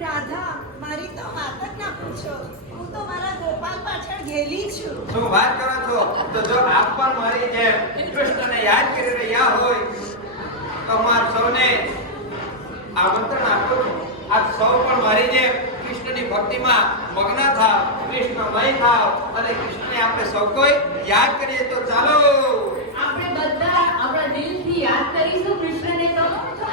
રાધા, મારી તો વાત જ ના પૂછો. હું તો મારા ગોપાલ પાછળ ઘેલી છું. શું વાત કરો છો? તો જો આપ પણ મારી જેમ કૃષ્ણને યાદ કરી રહ્યા હોય તો આપ સૌને આમંત્રણ આપું છું. આપ સૌ પણ મારી જેમ કૃષ્ણની ભક્તિમાં મગ્ન થાવ, કૃષ્ણમય થાવ અને કૃષ્ણને આપણે સૌ કોઈ યાદ કરીએ. તો ચાલો આપણે બધા આપણા દિલથી યાદ કરીશું કૃષ્ણને. તો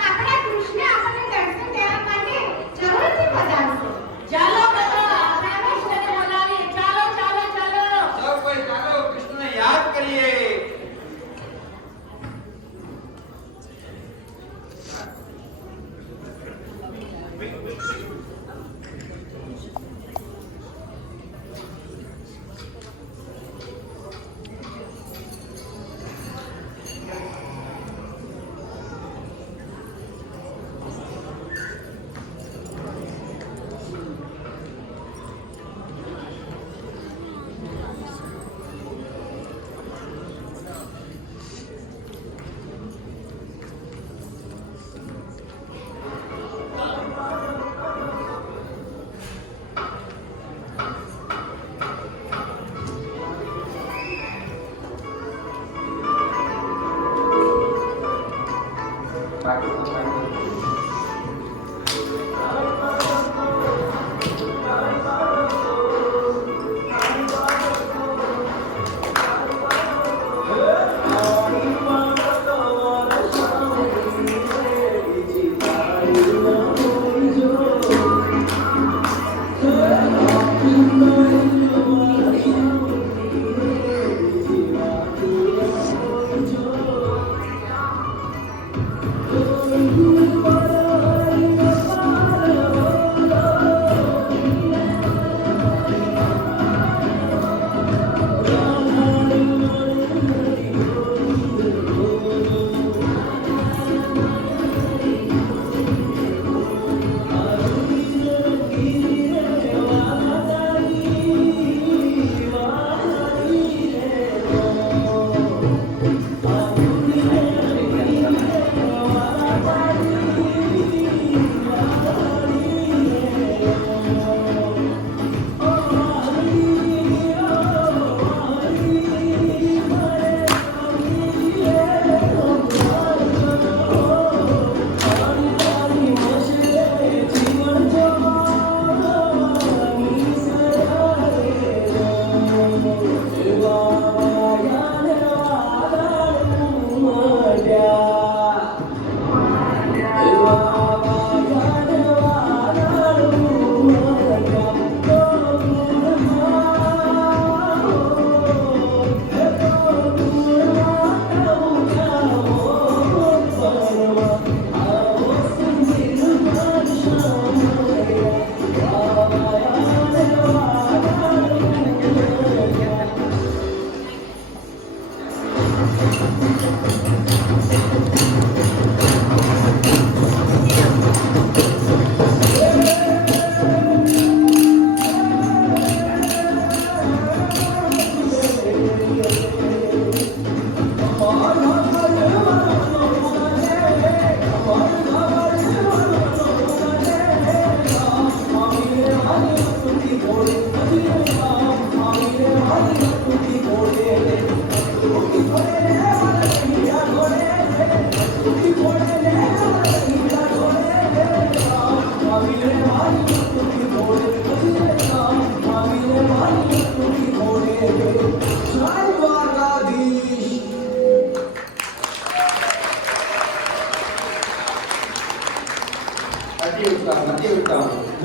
આપણા કૃષ્ણ આપણને દર્શન દેવા માટે જરૂરથી પધારશે. ચાલો બધા આપણે કૃષ્ણને બોલાવીએ. ચાલો ચાલો ચાલો સૌ કોઈ ચાલો કૃષ્ણને યાદ કરીએ.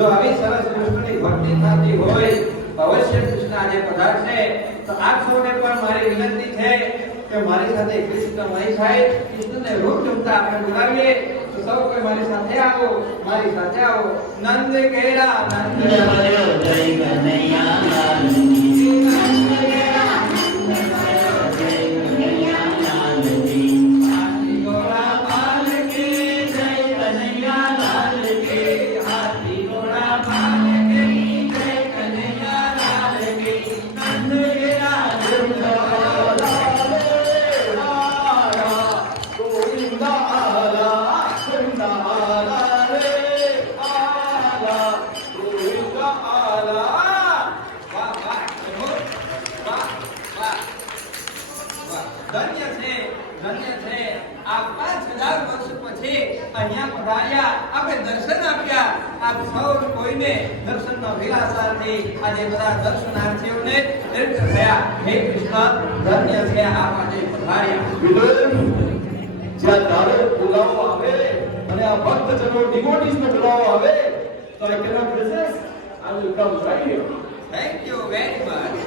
જો આવી સરસ કૃષ્ણની ભક્તિ થતી હોય તો અવશ્ય કૃષ્ણ આજે પધારશે. તો આપ સૌને પણ મારી વિનંતી છે કે મારી સાથે કૃષ્ણમય થાય, કૃષ્ણને રૂપ જમતા આપણે બોલાવીએ. તો સૌ કોઈ મારી સાથે આવો, મારી સાથે આવો. નંદ કેરા નંદ ભજો જય કનૈયા લાલ કી, નંદ કેરા નંદ ભજો જય કનૈયા લાલ કી, હાથી ઘોડા પાલ કી જય કનૈયા લાલ કી, હાથી ઘોડા પાલ કી જય કનૈયા લાલ કી, નંદ કેરા નંદ ભજો ગોવિંદા આલા ગોવિંદા આલા રે આલા પધાર્યા, આપણે દર્શન આપ્યા. આપ સૌ કોઈને દર્શનનો વિલાસાર્થી આજે બધા દર્શનાર્થીઓને દરિદ્ર થયા. હે કૃષ્ણ, ધન્ય છે આપ આજે પધાર્યા. જ્યાં તારે બોલાવો આવે અને આ ભક્તજનો ડિવોટીઝનો બોલાવો આવે તો I cannot resist. I will come right here. Thank you very much.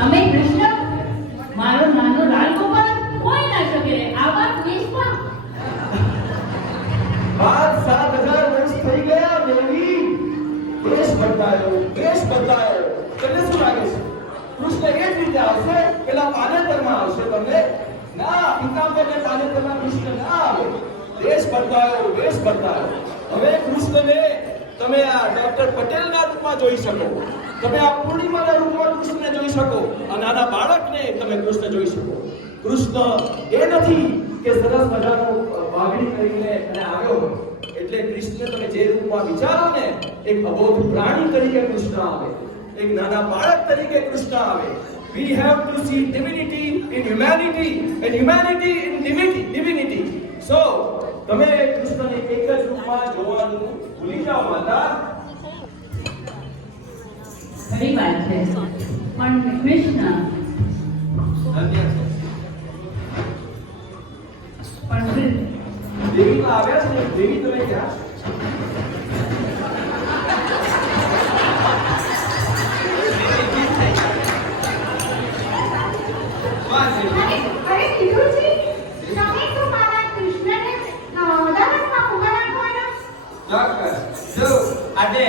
તમે કૃષ્ણ મારો નાનો લાલ ગોપાલ કોઈ ના શકે રે આવા દેશમાં 7,000 વર્ષ થઈ ગયા દેવી. દેશ બદલાયો. તમને શું લાગે છે કૃષ્ણ એ જ રીતે આવશે? પેલા પાનેતરમાં આવશે તમને? ના, પિતાંબરને પાનેતરમાં કૃષ્ણ ના આવે. દેશ બદલાયો. હવે કૃષ્ણને તમે આ ડોક્ટર પટેલના રૂપમાં જોઈ શકો, તમે આ પૂર્ણિમાના રૂપમાં કૃષ્ણને જોઈ શકો, આ નાના બાળકને તમે કૃષ્ણ જોઈ શકો. કૃષ્ણ એ નથી કે સરસ મજાનો વાગણી કરીને અને આવ્યો હોય. એટલે કૃષ્ણ તમે જે રૂપમાં વિચારો ને, એક અબોધ પ્રાણી તરીકે કૃષ્ણ આવે, એક નાના બાળક તરીકે કૃષ્ણ આવે. We have to see divinity in humanity and humanity in divinity. So તમે કૃષ્ણને એક જ રૂપમાં જોવાનું ભૂલી જાઓ માતા. ખરી વાત છે પણ કૃષ્ણ ધન્ય છે. પણ દેવી આવ્યા છે. દેવી તમે ક્યાં છો? અરે વિદુરજી, તમે તો મારા કૃષ્ણને દરસમાં ઉભરાવાનો. ચોક્કસ. જો આજે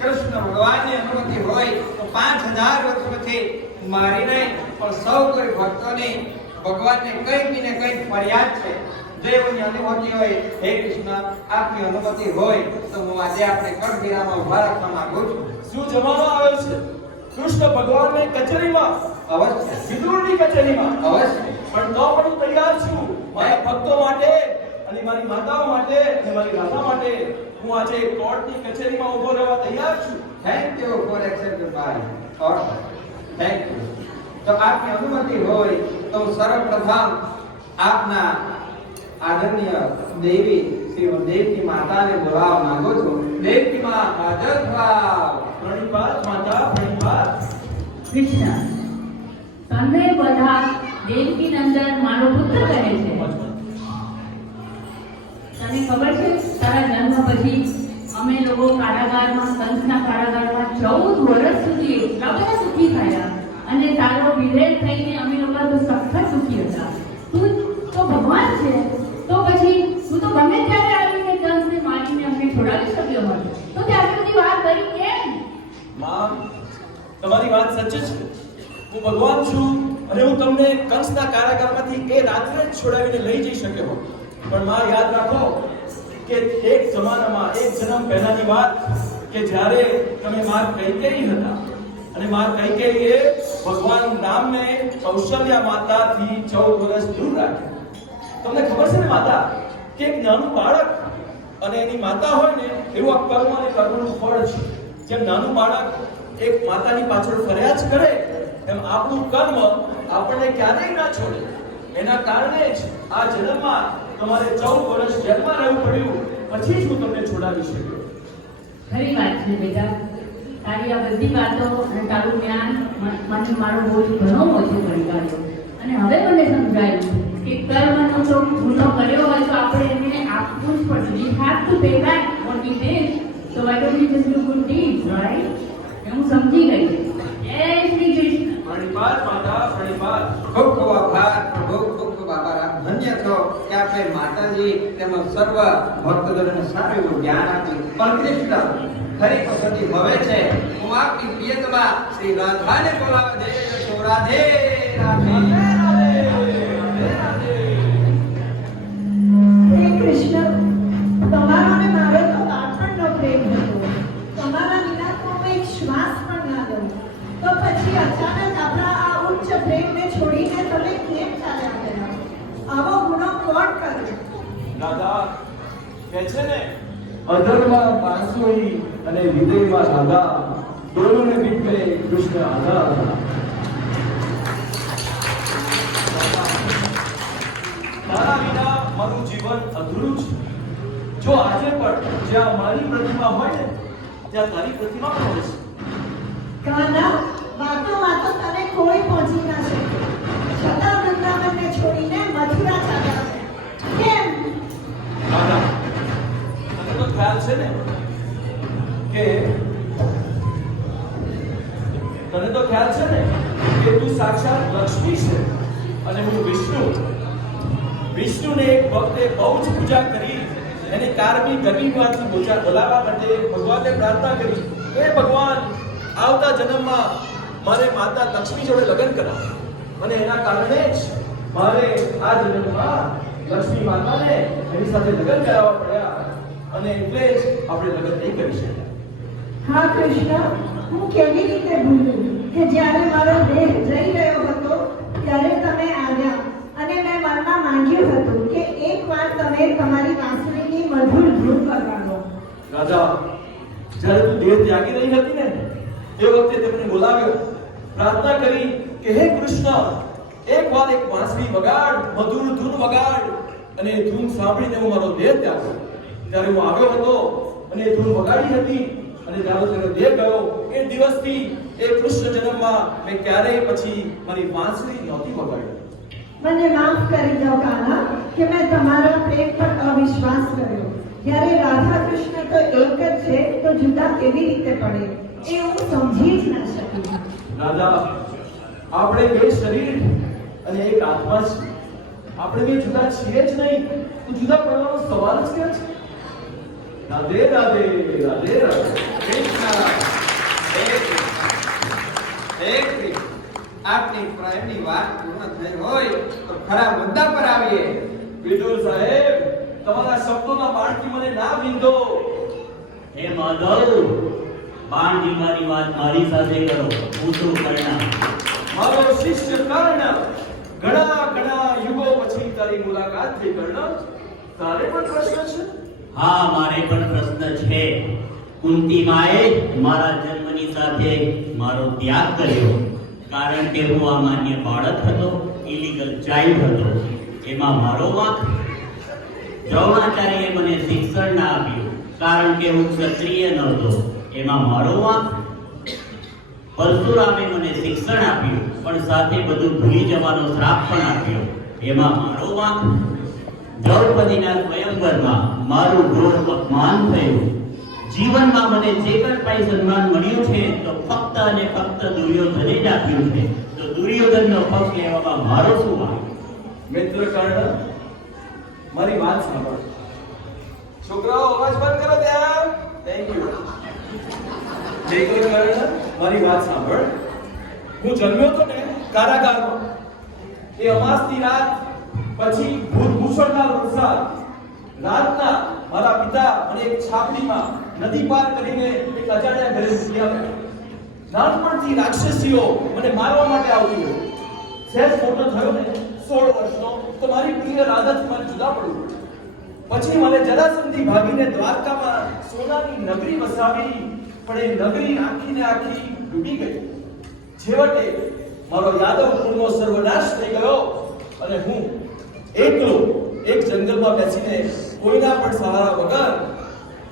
કૃષ્ણ ભગવાનની અનુમતિ હોય તો 5,000 વર્ષ પછી મારી નહીં પણ સૌ કોઈ ભક્તોની ભગવાનને કંઈક ને કંઈક ફરિયાદ છે. જો એની અનુમતિ હોય, હે કૃષ્ણ આપની અનુમતિ હોય તો હું આજે આપણે કટબીરામાં ઉભા રાખવા માંગુ છું. શું જમાનો આવ્યો છે? કૃષ્ણ ભગવાનની કચેરીમાં, અવશ્ય વિદુરની કચેરીમાં. અવશ્ય. પણ તો પણ હું તૈયાર છું મારા ભક્તો માટે અને મારી માતાઓ માટે અને મારી રાધા માટે. હું આજે કોર્ટની કચેરીમાં ઊભો રહેવા તૈયાર છું. Thank you for accepting my order. Thank you. તો આપની અનુમતિ હોય તો સર્વપ્રથમ આપના આદરણીય દેવી શ્રી દેવકી માતાને બોલાવવા માંગુ છું. દેવકી માં હાજર થાવ. પ્રણિપાત માતા, પ્રણિપાત. કૃષ્ણ તને બધા દેવકી નંદન મારો પુત્ર કહે છે. તને ખબર છે તારા જન્મ પછી અમે લોકો કારાગારમાં, કંસના કારાગારમાં 14 વર્ષ સુધી એટલા બધા દુઃખી થયા અને તારો વિલેર થઈને અમે લોકો તો સખત દુઃખી હતા. તું તો ભગવાન છે તો પછી તું તો ગમે ત્યારે આવીને કંસને મારીને અમને છોડાવી શક્યો હોત. તો તે આવી બધી વાત કરી કેમ? માં, તમારી વાત સાચી છે. હું ભગવાન છું અને હું તમને કંસના કારાગારમાંથી એ રાત્રે જ છોડાવીને લઈ જઈ શક્યો હોત. પણ માં, યાદ રાખો કે એક જમાનામાં, એક જન્મ પહેલાની વાત કે જ્યારે તમે માર કૈકેયી હતા અને માર કૈકેયીએ ભગવાન રામને કૌશલ્યા માતાથી 14 વર્ષ દૂર રાખ્યા. તમને ખબર છે ને માતા કે એક નાનું બાળક અને એની માતા હોય ને એવું આ કર્મ અને કર્મનું ફળ છે. જેમ નાનું બાળક એક માતાની પાછળ ફરિયાદ કરે એમ આપણું કર્મ આપણને ક્યારેય ના છોડે. એના કારણે જ આ જન્મમાં તમારે 14 વર્ષ જેલમાં રહેવું પડ્યું, પછી જ હું તમને છોડાવી શક્યો. ખરી વાત છે બેટા. તારી આ બધી વાતો અને તારું જ્ઞાન મને મારો બોજ ઘણો ઓછો પડી ગયો અને હવે મને સમજાયું કે કર્મનો તો ગુનો કર્યો હોય તો આપણે એને આપવું જ પડશે. We have to pay back what we did. So why don't we just do good deeds, right? હું સમજી ગઈ. જય શ્રી કૃષ્ણ. પ્રણિપાત માતા, પ્રણિપાત. ખૂબ ખૂબ આભાર પ્રભુ, ખૂબ ખૂબ આભાર. આપ ધન્ય છો કે આપણે માતાજી તેમજ સર્વ ભક્તજનોને સારું એવું જ્ઞાન આપ્યું. પણ કૃષ્ણ ખરી પસંદગી હવે છે. હું આપની પ્રિયતમા શ્રી રાધાને બોલાવવા જઈ રહ્યો છું. રાધે રાધે. હે કૃષ્ણ, તમારો ને મારો તો બાળપણનો પ્રેમ હતો. તમારા વિના તો હું એક શ્વાસ પણ ના લઉં. તો પછી અચાનક આપણા આ ઉચ્ચ પ્રેમને છોડીને તમે કેમ ચાલ્યા ગયા? આવો ગુનો કોણ કરે? દાદા કહે છે ને, અધરમાં બાંસુરી અને હૃદયમાં રાધા, દોલોને બીટ મેં કૃષ્ણ આધા હતા. મારું જીવન અધૂરું છે. જો આજે પણ જ્યાં મારી પ્રતિમા હોય ને ત્યાં તારી પ્રતિમા પણ હોય છે. કાના, વાતોમાં તો તને કોઈ પહોંચી ના શકે. છતાં વૃંદાવનને છોડીને મથુરા ચાલ્યા છે. કેમ? દાદા, તને તો ખ્યાલ છે ને કે તું સાક્ષાત લક્ષ્મી છે અને હું વિષ્ણુ. વિષ્ણુને એક ભક્તે બહુ જ પૂજા કરી, એને કારમી ગરીબમાંથી બોલાવવા માટે ભગવાનને પ્રાર્થના કરી, હે ભગવાન, આવતા જન્મમાં મારે માતા લક્ષ્મી જોડે લગ્ન કરાવ. અને એના કારણે જ મારે આ જન્મમાં લક્ષ્મી માતાને એની સાથે લગ્ન કરાવવા પડ્યા અને એટલે જ આપણે લગ્ન નહીં કરી શક્યા. હા કૃષ્ણ, હું કેવી રીતે ભૂલું કે જ્યારે મારો દેહ જઈ રહ્યો હતો ત્યારે તમે આવ્યા અને મેં મનમાં માંગ્યું હતું કે એકવાર તમે તમારી વાંસળીની મધુર ધૂન વગાડો. રાજા, જ્યારે તું દેહ ત્યાગી રહી હતી ને એ વખતે તેમણે બોલાવ્યો, પ્રાર્થના કરી કે હે કૃષ્ણ, એકવાર એક વાંસળી વગાડ, મધુર ધૂન વગાડ. અને એ ધૂન સાંભળીને હું મારો દેહ ત્યાગ્યો. ત્યારે હું આવ્યો હતો અને એ ધૂન વગાડી હતી અને જ્યારે તેનો દેહ ગયો એ દિવસથી એ કૃષ્ણ જન્મમાં મેં ક્યારેય પછી મારી વાંસળી નહોતી વગાડી. મને માફ કરી દો કાના કે મેં તમારા પ્રેમ પર અવિશ્વાસ કર્યો. જ્યારે રાધા કૃષ્ણ તો એક જ છે તો જુદા કેવી રીતે પડે એ હું સમજી જ ના શકી. રાજા, આપણે બે શરીર અને એક આત્મા છે. આપણે બે જુદા છીએ જ નહીં, તો જુદા પડવાનો સવાલ જ ક્યાં છે? રાધે રાધે, રાધે રાધે. આપની પ્રેમની વાત પૂર્ણ થઈ હોય તો ખરા મુદ્દા પર આવીએ. વિદુર સાહેબ, તમારા શબ્દોના બાણથી મને ના વિંધો. હે માધવ, બાણ જીવવાની વાત મારી સાથે કરો. હું છું કર્ણ. મારો શિષ્ય કર્ણ. ઘણા યુગો પછી તારી મુલાકાત થઈ કર્ણ. તારે પણ પ્રશ્ન છે? હા, મારે પણ પ્રશ્ન છે. કુંતી માએ મારા જન્મની સાથે મારો ત્યાગ કર્યો કારણ કે હું અમાન્ય બાળક હતો, ઇલીગલ ચાઇલ્ડ હતો. એમાં મારો વાંક? દ્રોણાચાર્યએ મને શિક્ષણ ના આપ્યું કારણ કે હું ક્ષત્રિય નહોતો. એમાં મારો વાંક? પરશુરામે મને શિક્ષણ આપ્યું પણ સાથે બધું ભૂલી જવાનો શ્રાપ પણ આપ્યો. એમાં મારો વાંક? દ્રૌપદીના સ્વયંવરમાં મારું ઘોર અપમાન થયું. જીવનમાં મને જે કંઈ સન્માન મળ્યું છે તો ફક્ત અને ફક્ત દુર્યોધને જ આપ્યું છે. તો દુર્યોધનનો પક્ષ લેવામાં મારો શું વાંક? મિત્ર કર્ણ, મારી વાત સાંભળ. છોકરાઓ, અવાજ બંધ કરો ત્યાં. Thank you. મિત્ર કર્ણ, મારી વાત સાંભળ. હું જન્મ્યો હતો ને કારાગારમાં. એ અમાસની રાત પછી ભૂતભૂષણના વરસાદ રાતના મારા પિતા મને એક છાપડીમાં નદી પાર કરીને એક અજાણ્યા ઘરે મૂકી આવ્યા. નાનપણથી રાક્ષસીઓ મને મારવા માટે આવતી હોય. સહેજ મોટો થયો ને 16 વર્ષનો તો મારી પ્રિય રાધાથી મને જુદા પડવું પડ્યું. પછી મને જરાસંધી ભાગીને દ્વારકામાં સોનાની નગરી વસાવી, પણ એ નગરી આખી ને આખી ડૂબી ગઈ. છેવટે મારો યાદવ કુળનો સર્વનાશ થઈ ગયો અને હું એકલો એક જંગલમાં બેસીને કોઈના પણ સહારા વગર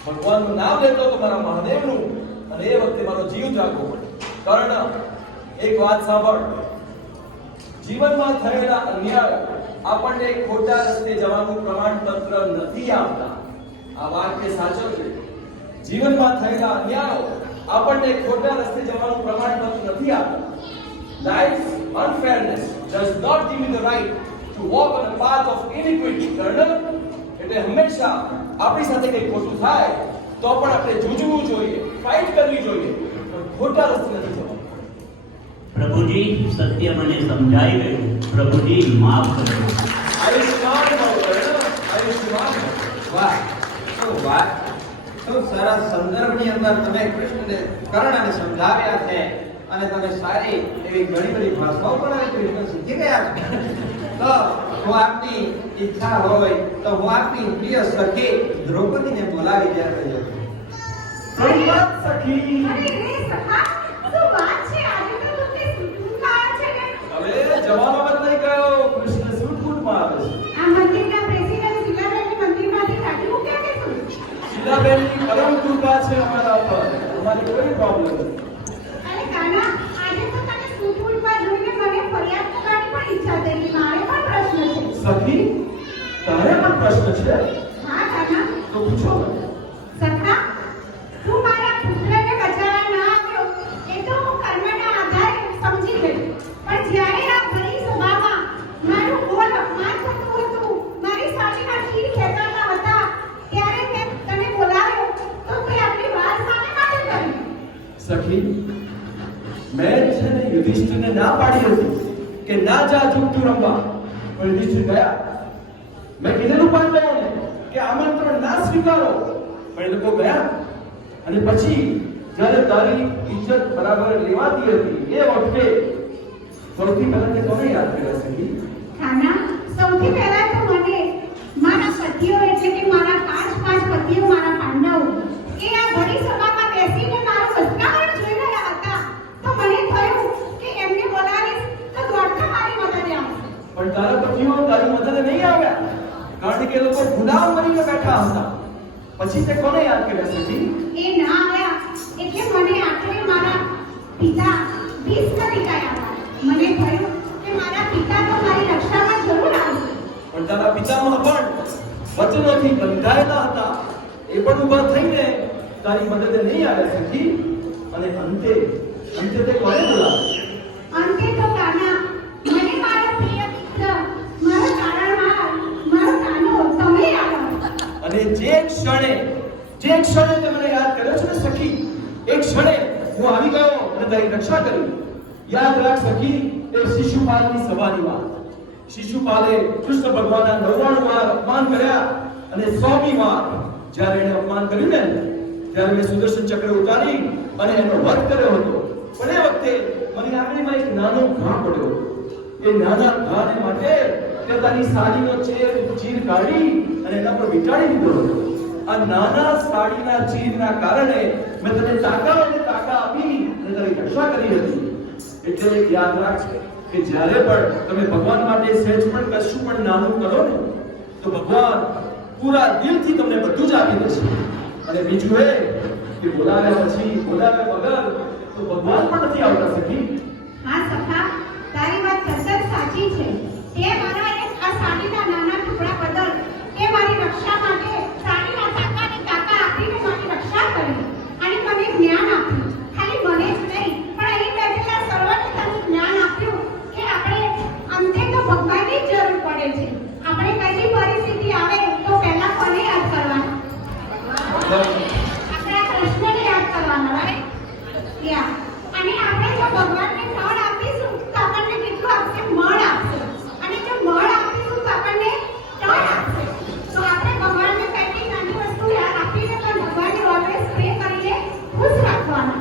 ભગવાનનું નામ લેતો હતો, મારા મહાદેવનું. અને એ વખતે મારો જીવ ત્યાગવો પડ્યો. કર્ણ, એક વાત સાંભળ. જીવનમાં થયેલા અન્યાય આપણને ખોટા રસ્તે જવાનું પ્રમાણપત્ર નથી આપતા. આ વાક્ય સાચો છે. જીવનમાં થયેલા અન્યાયો આપણને ખોટા રસ્તે જવાનું પ્રમાણપત્ર નથી આપતા. Life's unfairness does not give you the right to walk on a path of iniquity. કર્ણ, એટલે હંમેશા આપણી સાથે કંઈ ખોટું થાય તો પણ આપણે જૂજવું જોઈએ, ફાઇટ કરવી જોઈએ, પણ ખોટા રસ્તે નથી જવાનું. પ્રભુજી, સત્ય મને સમજાઈ ગયું. પ્રભુજી, માફ કરો. આયુષ્માન ભવ કર્ણ, આયુષ્માન ભવ. વાહ, શું વાત! શું સરસ સંદર્ભની અંદર તમે કૃષ્ણને કર્ણને સમજાવ્યા છે અને તમે સારી એવી ઘણી બધી ભાષાઓ પણ હવે કૃષ્ણ શીખી ગયા છો. તો હું આપની ઈચ્છા હોય તો હું આપની પ્રિય સખી દ્રૌપદીને બોલાવી દે રહ્યો છું. સંમત સખી. અરે રે સખા, શું વાત છે? આજે તો તમને સુકૂન થાય છે ને? હવે જવાનો બદલાઈ ગયો. કૃષ્ણ સૂટ બૂટમાં આવે છે. આ મંદિરના પ્રેસિડેન્ટ કૃપા છે અમારા પર, અમારી કોઈ પ્રોબ્લેમ નથી. અરે કાના, આજે તો તને સુટુડમાં જોઈને મને ફરિયાદ કરવાની પણ ઈચ્છા થઈ. મારે પણ પ્રશ્ન છે. સખી, તારે પણ પ્રશ્ન છે? હા કાના. તો પૂછો મને. સખા, તું મારા પુત્રને બચાવવા ના આવ્યો એ તો હું કર્મના આધારે સમજી ગઈ. પણ જ્યારે આ ભરી સભામાં મારું બોલ અપમાન થતું હતું, મારી સાડીના ખીર ખેંચાતા હતા, ત્યારે મેં તને બોલાવ્યો તો તે આપણી વાત સામે માટે કરી. સખી, મેં છે ને યુધિષ્ઠિરને ના પાડી હતી કે ના જા જુગતું રમવા, પણ યુધિષ્ઠિર ગયા. મેં કીધેલું પાંડવોને કે આમંત્રણ ના સ્વીકારો, પણ એ લોકો ગયા. અને પછી જ્યારે તારી ઇજ્જત બરાબર લેવાતી હતી એ વખતે સૌથી પહેલા તે કોને યાદ કર્યા સખી? ખાના, સૌથી પહેલા તો મને મારા પતિઓ એટલે કે મારા પાંચ પતિઓ, મારા પાંડવો એ આ ભરી સભામાં બેસીને મારું વસ્ત્રાહરણ જોઈ રહ્યા હતા. તો મને થયું કે એમને બોલાવીશ તો દોડતા મારી મદદે આવશે. પણ તારા પતિઓ તારી મદદે નહીં આવ્યા, કારણ કે એ લોકો ગુલામ બનીને બેઠા હતા. પછી તે કોને યાદ કર્યા સખી? એ ના આવ્યા એટલે મને આખરે મારા પિતા ભીષ્મપિતાએ આવ્યા. મને થયું કે મારા પિતા તો મારી રક્ષામાં જરૂર આવશે. પણ તારા પિતામહ પણ વચનોથી બંધાયેલા હતા, એ પણ ઊભા થઈને તારી મદદે નહીં આવ્યા સખી. અને અંતે તે કોને બોલાવ્યા? અંતે તો કાના, મને મારો પ્રિય મિત્ર, મારો તારણહાર, મારો કાનો તમે આવ્યા. અને જે ક્ષણે તે મને યાદ કર્યો છે ને સખી, એ ક્ષણે હું આવી ગયો અને તારી રક્ષા કરી. યાદ રાખ સખી, એ શિશુપાલની સભાની વાત. શિશુપાલે કૃષ્ણ ભગવાનના 99 વાર અપમાન કર્યા અને 100મી વાર જ્યારે એણે અપમાન કર્યું ને, ત્યારે મેં સુદર્શન ચક્ર ઉતારી અને એનો વધ કર્યો હતો. પણ એ વખતે મને આંગળીમાં એક નાનો ઘા પડ્યો હતો. એ નાના ઘાને માટે તે તારી સાડીનો ચીર કાઢી અને એના પર વીંટાળી દીધો હતો. આ નાના સાડીના ચીરના કારણે મેં તને તાકા આપી અને તારી રક્ષા કરી હતી. એટલે એક યાદ રાખજે કે જ્યારે પણ તમે ભગવાન માટે સહેજ પણ કશું પણ નાનું કરો ને, તો ભગવાન પૂરા દિલથી તમને બધું જ આપી દેશે. અને બીજું એ કે બોલાવ્યા વગર તો ભગવાન પણ નથી આવતા સખી. હા સખા, તારી વાત તદ્દન સાચી છે. તે મારા એક આ સાડીના નાના ટુકડા બદલ તે મારી રક્ષા માટે સાડીના કાકાને કાકા આપીને મારી રક્ષા કરી અને મને જ્ઞાન આપ્યું. ખાલી મને જ નહીં પણ અહીં બેઠેલા સર્વને તમે જ્ઞાન આપ્યું કે આપણે અંતે તો ભગવાનની જ જરૂર પડે છે. આપણે કઈ પરિસ્થિતિ આવે તો પહેલા કોને યાદ કરવાના? આપણે આ કૃષ્ણને યાદ કરવાના, રાઈટ? યા. અને આપણે જો ભગવાનને ફળ આપીશું તો આપણને કેટલું આપશે? મળ આપશે. અને જો મળ આપીશું તો આપણને ફળ આપશે. તો આપણે ભગવાનને કઈ નાની વસ્તુ યાદ આપીને પણ ભગવાનને ઓલવેઝ પ્રે કરીને ખુશ રાખવાના.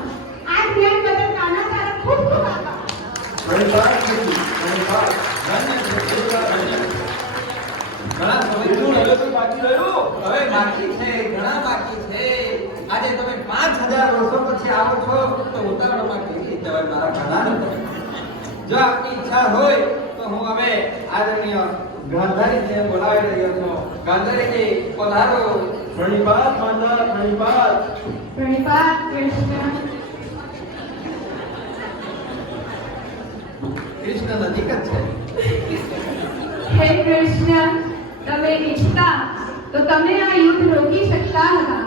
આ જ્ઞાન બદલ કાના તારા ખૂબ ખૂબ આભાર. ઘણા સમયનું હવે તો બાકી રહ્યું. હવે બાકી છે, ઘણા બાકી છે. આજે તમે 5000 વર્ષો પછી આવો છો તો ઉતાવળમાં કેવી રીતે હવે મારા ઘણા જો આપની ઈચ્છા હોય તો હું હવે આદરણીય ગાંધારીને બોલાવી રહ્યો છું. ગાંધારીજી પધારો. પ્રણિપાત માતા, પ્રણિપાત. પ્રણિપાત કૃષ્ણ. કૃષ્ણ નજીક જ છે. હે કૃષ્ણ, તમે ઈચ્છતા તો તમે આ યુદ્ધ રોકી શકતા હતા.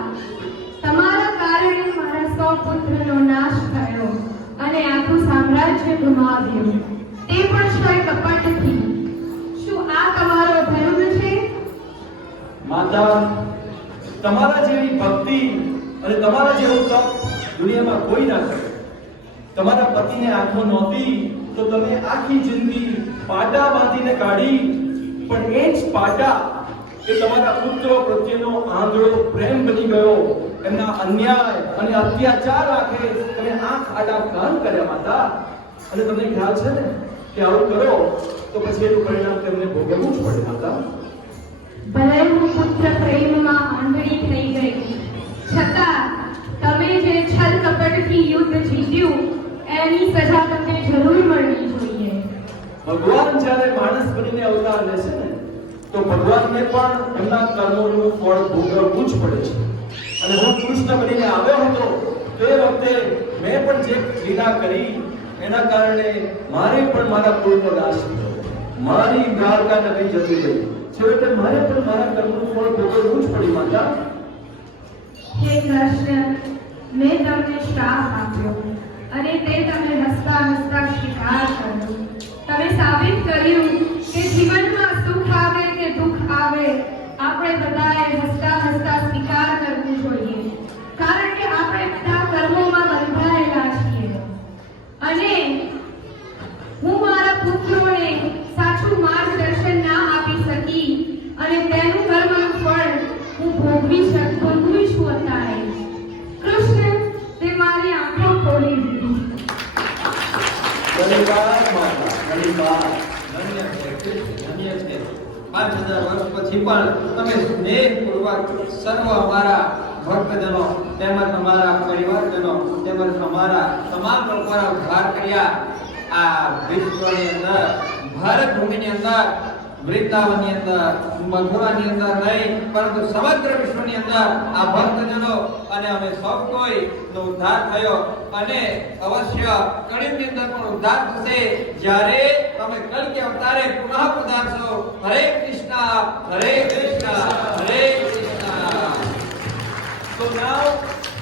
તમારા કારણે મારા 100 પુત્રનો નાશ થયો અને આખું સામ્રાજ્ય ગુમાવ્યું, તે પણ ક્ષય કપટથી. શું આ તમારો ધર્મ છે? માતા, તમારા જેવી ભક્તિ અને તમારા જેવું તપ દુનિયામાં કોઈ ના કરે. તમારા પતિને આંખો નહોતી તો તમે આખી જિંદગી પાટા બાંધીને કાઢી, પણ એ જ પાટા એ તમારા પુત્રો પ્રત્યેનો આંધળો પ્રેમ બની ગયો. એમના અન્યાય અને અત્યાચાર આખે તમે આંખ આડા કાન કર્યા માતા. અને તમને ખ્યાલ છે ને કે આવું કરો તો પછી એનું પરિણામ તેમને ભોગવવું જ પડે માતા. ભલે હું પુત્ર પ્રેમમાં આંધળી થઈ ગઈ, છતાં તમે જે છલ કપટથી યુદ્ધ જીત્યું એની સજા તમને જરૂર મળવી જોઈએ. ભગવાન જ્યારે માણસ બનીને અવતાર લે છે ને તો ભગવાનને પણ એમના કર્મોનું ફળ ભોગવવું જ પડે છે. અને હું કૃષ્ણ બનીને આવ્યો હતો તો એ વખતે મેં પણ જે લીલા કરી એના કારણે મારે પણ મારા કુળનો નાશ થયો, મારી દ્વારકા નગરી જતી રહી. છેવટે મારે પણ મારા કર્મનું ફળ ભોગવવું જ પડ્યું. માતા, હે કૃષ્ણ, મેં તમને શ્રાપ આપ્યો અને તે તમે હસતા હસતા સ્વીકાર કર્યો. તમે સાબિત કર્યું કે જીવનમાં સુખ આવે કે દુઃખ આવે, આપણે બધાએ હસતા હસતા સ્વીકાર કરવું જોઈએ, કારણ કે આપણે બધા કર્મોમાં બંધાયેલા છીએ. અને હું મારા પુત્રોને સાચું માર્ગદર્શન ના આપી શકી અને તેનું કર્મનું ફળ હું ભોગવી છું અત્યારે. કૃષ્ણ, તે મારી આંખો ખોલી દીધી. ધન્યવાદ માતા, ધન્યવાદ. ધન્ય છે કૃષ્ણ, ધન્ય છે. 5000 વર્ષ પછી પણ તમે સ્નેહપૂર્વક સર્વ અમારા ભક્તજનો તેમજ અમારા પરિવારજનો તેમજ અમારા તમામ લોકોના ઉદ્ધાર કર્યા. આ વિશ્વની અંદર, ભારત ભૂમિની અંદર, વૃંદાવનની અંદર, મથુરાની અંદર નહીં પરંતુ સમગ્ર વિશ્વની અંદર આ ભક્તજનો અને અમે સૌ કોઈનો ઉદ્ધાર થયો અને અવશ્ય કળિયુગની અંદર પણ ઉદ્ધાર થશે જ્યારે તમે કલ્કી અવતારે પુનઃ પધારશો. હરે કૃષ્ણ, હરે કૃષ્ણ, હરે Krishna. So now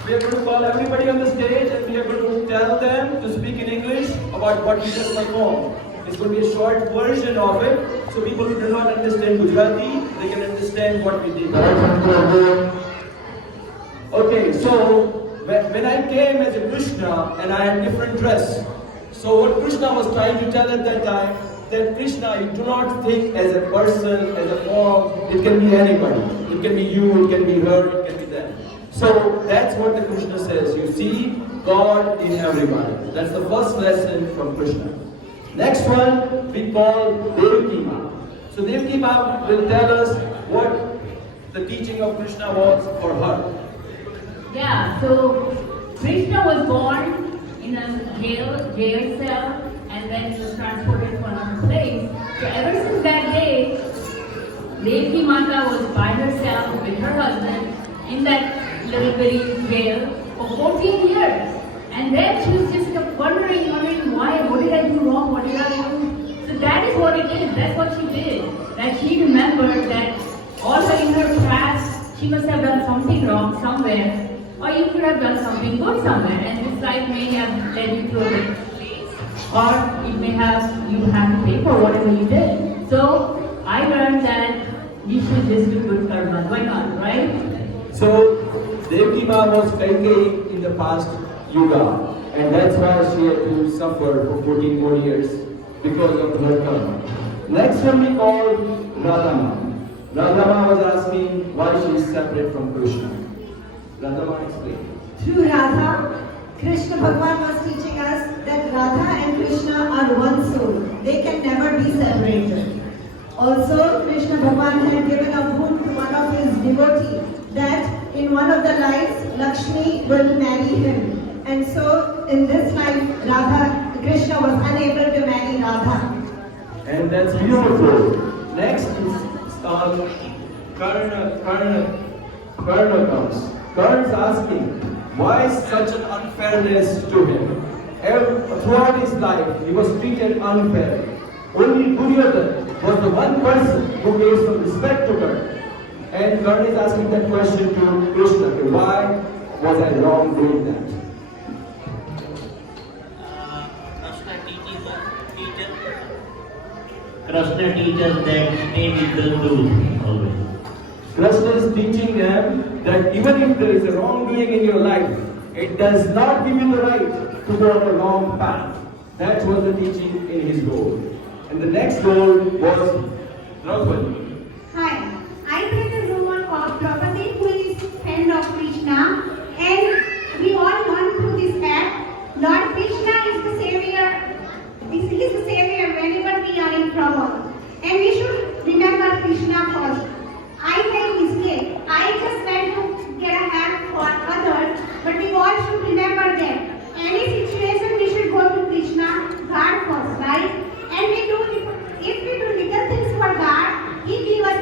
we are going to call everybody on the stage and we are going to tell them to speak in English about what we just performed. It's going to be a short version of it, so people who do not understand Gujarati, they can understand what we did. Okay, so when I came as a Krishna and I had different dress, so what Krishna was trying to tell at that time, that Krishna, you do not think as a person, as a form. It can be anybody. It can be you, it can be her, it can be them. So that's what the Krishna says. You see God in everybody. That's the first lesson from Krishna. Next one we call Devaki Ma. So Devaki Ma will tell us what the teaching of Krishna was for her. Yeah, so Krishna was born in a jail cell and then he was transported to another place. So ever since that day, Devaki Mata was by herself with her husband in that little bitty jail for 14 years. And then she was just wondering why, what did I do wrong, what did I do? So that is what it is, that's what she did. That she remembered that all her in her past, she must have done something wrong somewhere, or you could have done something good somewhere, and this life may have led you to a better place, or it may have, you have to pay for whatever you did. So I learned that you should just do good karma, why not, right? So Devaki Ma was Kaikeyi in the past Yuga, and that's why she had to suffer for 14 more years because of her karma. Next one we call Radhama. Radhama was asking why she is separate from Krishna. Radhama, explain. Through Radha, Krishna Bhagwan was teaching us that Radha and Krishna are one soul. They can never be separated. Also, Krishna Bhagwan had given a boon to one of his devotees that in one of the lives, Lakshmi will marry him. And so, in this life, Krishna was unable to marry Radha. And that's beautiful. Next is Karna comes. Karna is asking, why such an unfairness to him? Throughout his life, he was treated unfairly. Only Duryodhana was the one person who gave some respect to her. And Karna is asking that question to Krishna, why was I wrong doing that? Krishna teaches that stay with the truth always. Krishna is teaching them that even if there is a wrongdoing in your life, it does not give you the right to go on a wrong path. That was the teaching in his goal. And the next goal was Draupadi. Hi, I play the role of Draupadi, who is friend of Krishna, and we all learn through this act. Lord Krishna is the savior. He is the savior whenever we are in trouble, and we should remember Krishna first. I made mistake. I just went to get a help for others, but we all should remember that any situation we should go to Krishna, God first, right? And if we do little things for God, He gives us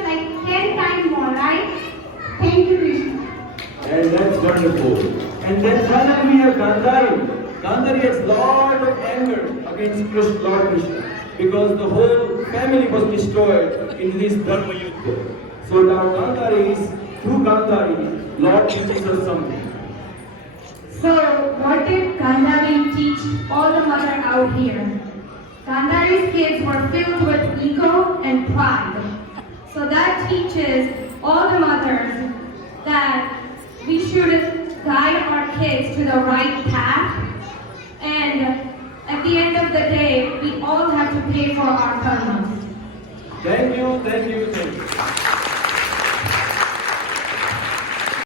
wonderful. And then finally we have Gandhari. Gandhari has lot of anger against Krishna, Lord Krishna, because the whole family was destroyed in this Dharma Yuddha. So now Gandhari is, through Gandhari, Lord teaches us something. So, what did Gandhari teach all the mother out here? Gandhari's kids were filled with ego and pride. So that teaches all the mothers that we should guide our kids to the right path. And at the end of the day, we all have to pay for our karma. Thank you, thank you, thank you.